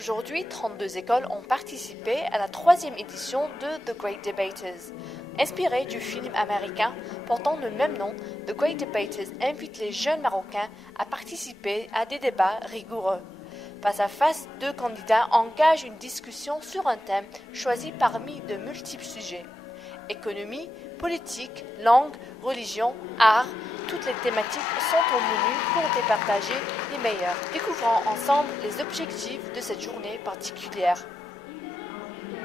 Aujourd'hui, 32 écoles ont participé à la 3e édition de The Great Debaters. Inspiré du film américain portant le même nom, The Great Debaters invite les jeunes Marocains à participer à des débats rigoureux. Face à face, 2 candidats engagent une discussion sur un thème choisi parmi de multiples sujets. Économie, politique, langue, religion, art, toutes les thématiques sont au menu pour départager les meilleurs. Découvrons ensemble les objectifs de cette journée particulière.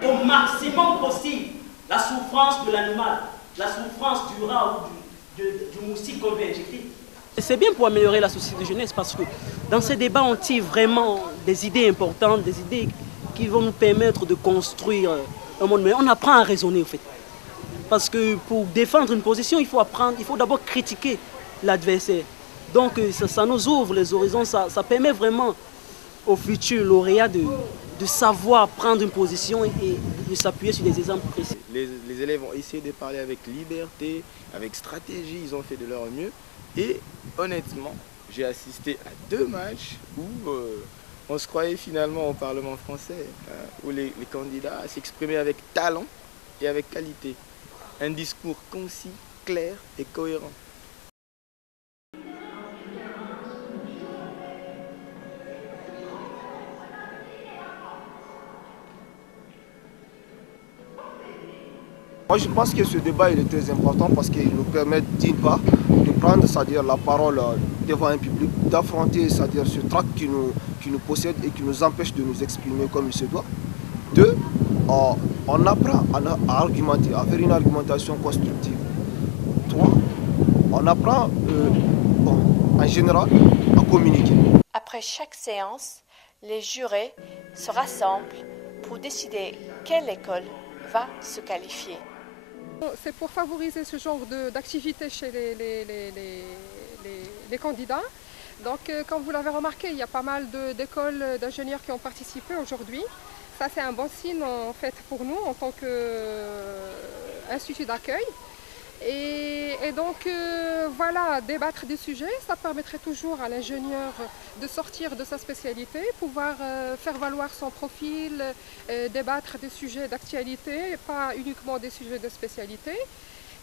Au maximum possible, la souffrance de l'animal, la souffrance du rat ou du moustique qu'on veut injecter. C'est bien pour améliorer la société de jeunesse parce que dans ces débats, on tire vraiment des idées importantes, des idées qui vont nous permettre de construire un monde meilleur. On apprend à raisonner en fait. Parce que pour défendre une position, il faut d'abord critiquer l'adversaire. Donc ça nous ouvre les horizons, ça permet vraiment aux futurs lauréats de savoir prendre une position et de s'appuyer sur des exemples précis. Les élèves ont essayé de parler avec liberté, avec stratégie, ils ont fait de leur mieux. Et honnêtement, j'ai assisté à 2 matchs où on se croyait finalement au Parlement français, où les candidats s'exprimaient avec talent et avec qualité. Un discours concis, clair et cohérent. Moi, je pense que ce débat il est très important parce qu'il nous permet d'une part de prendre, c'est-à-dire la parole devant un public, d'affronter, c'est-à-dire ce trac qui nous possède et qui nous empêche de nous exprimer comme il se doit. 2, on apprend à argumenter, à faire une argumentation constructive. 3, on apprend en général à communiquer. Après chaque séance, les jurés se rassemblent pour décider quelle école va se qualifier. C'est pour favoriser ce genre d'activité chez les candidats. Donc, comme vous l'avez remarqué, il y a pas mal d'écoles d'ingénieurs qui ont participé aujourd'hui. Ça, c'est un bon signe en fait pour nous en tant qu'institut d'accueil. Et donc, voilà, débattre des sujets, ça permettrait toujours à l'ingénieur de sortir de sa spécialité, pouvoir faire valoir son profil, débattre des sujets d'actualité, pas uniquement des sujets de spécialité.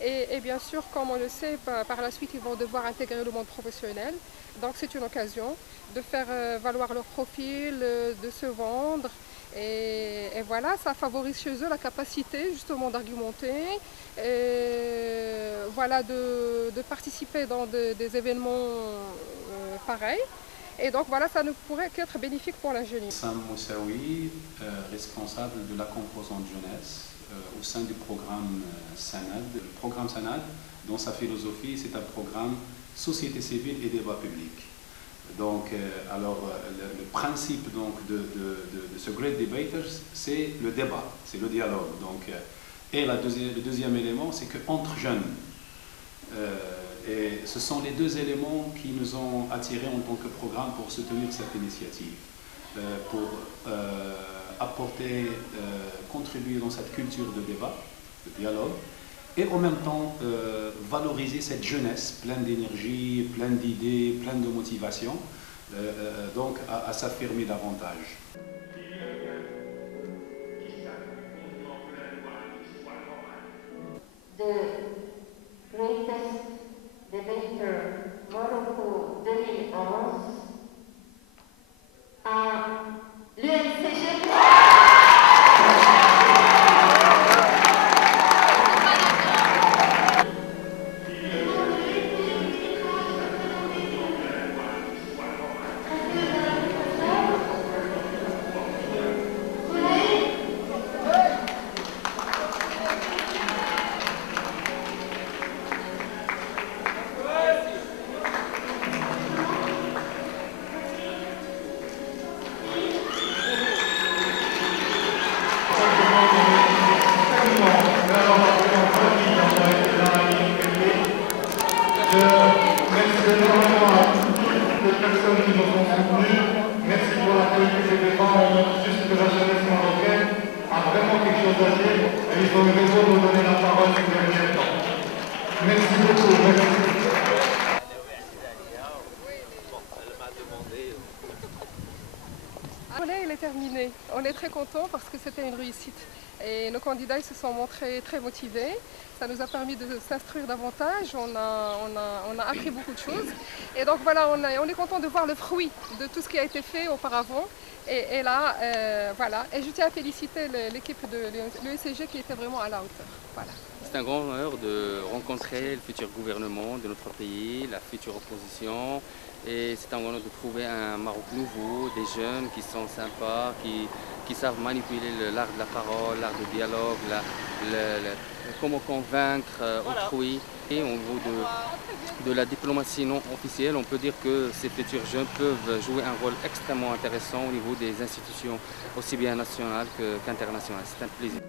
Et bien sûr, comme on le sait, par la suite, ils vont devoir intégrer le monde professionnel. Donc, c'est une occasion de faire valoir leur profil, de se vendre. Et voilà, ça favorise chez eux la capacité justement d'argumenter, voilà, de participer dans des événements pareils. Et donc voilà, ça ne pourrait qu'être bénéfique pour l'ingénieur. Sam Moussaoui, responsable de la composante jeunesse au sein du programme SANAD. Le programme SANAD, dans sa philosophie, c'est un programme société civile et débat public. Donc, le principe donc, de ce Great Debaters, c'est le débat, c'est le dialogue. Donc, et le deuxième élément, c'est qu'entre jeunes, et ce sont les 2 éléments qui nous ont attirés en tant que programme pour soutenir cette initiative, pour apporter, contribuer dans cette culture de débat, de dialogue, et en même temps valoriser cette jeunesse pleine d'énergie, pleine d'idées, pleine de motivation, donc à s'affirmer davantage. The greatest debater Morocco 2011 à l'UNCG. est terminée. On est très contents parce que c'était une réussite. Et nos candidats ils se sont montrés très motivés. Ça nous a permis de s'instruire davantage. On a appris beaucoup de choses. Et donc voilà, on est content de voir le fruit de tout ce qui a été fait auparavant. Et là, voilà. Et je tiens à féliciter l'équipe de l'ESCG qui était vraiment à la hauteur. Voilà. C'est un grand honneur de rencontrer le futur gouvernement de notre pays, la future opposition. Et c'est un honneur de trouver un Maroc nouveau, des jeunes qui sont sympas, qui savent manipuler l'art de la parole, l'art du dialogue, comment convaincre autrui. Et au niveau de la diplomatie non officielle, on peut dire que ces futurs jeunes peuvent jouer un rôle extrêmement intéressant au niveau des institutions, aussi bien nationales qu'internationales. C'est un plaisir.